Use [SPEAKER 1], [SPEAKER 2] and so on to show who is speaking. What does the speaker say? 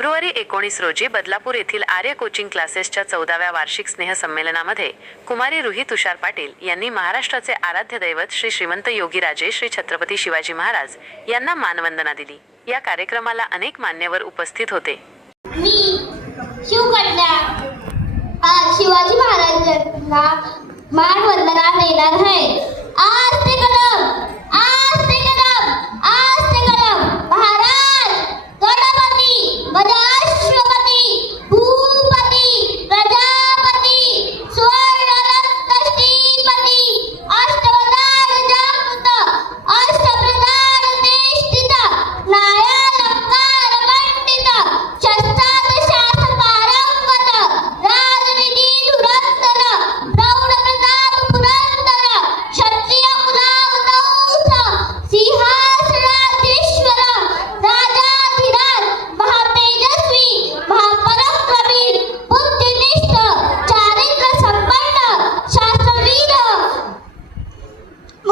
[SPEAKER 1] February एकोणीस रोजी बदलापूर येथील आर्य कोचिंग क्लासेसच्या चौदाव्या वार्षिक स्नेहसंमेलनामध्ये कुमारी रुही तुषार पाटील यांनी महाराष्ट्राचे आराध्य दैवत श्री श्रीमंत योगीराजे श्री छत्रपती शिवाजी महाराज यांना मानवंदना दिली. या कार्यक्रमाला अनेक मान्यवर उपस्थित होते.
[SPEAKER 2] मी शिवाजी महाराजांना मानवंदना देणार आहे. आज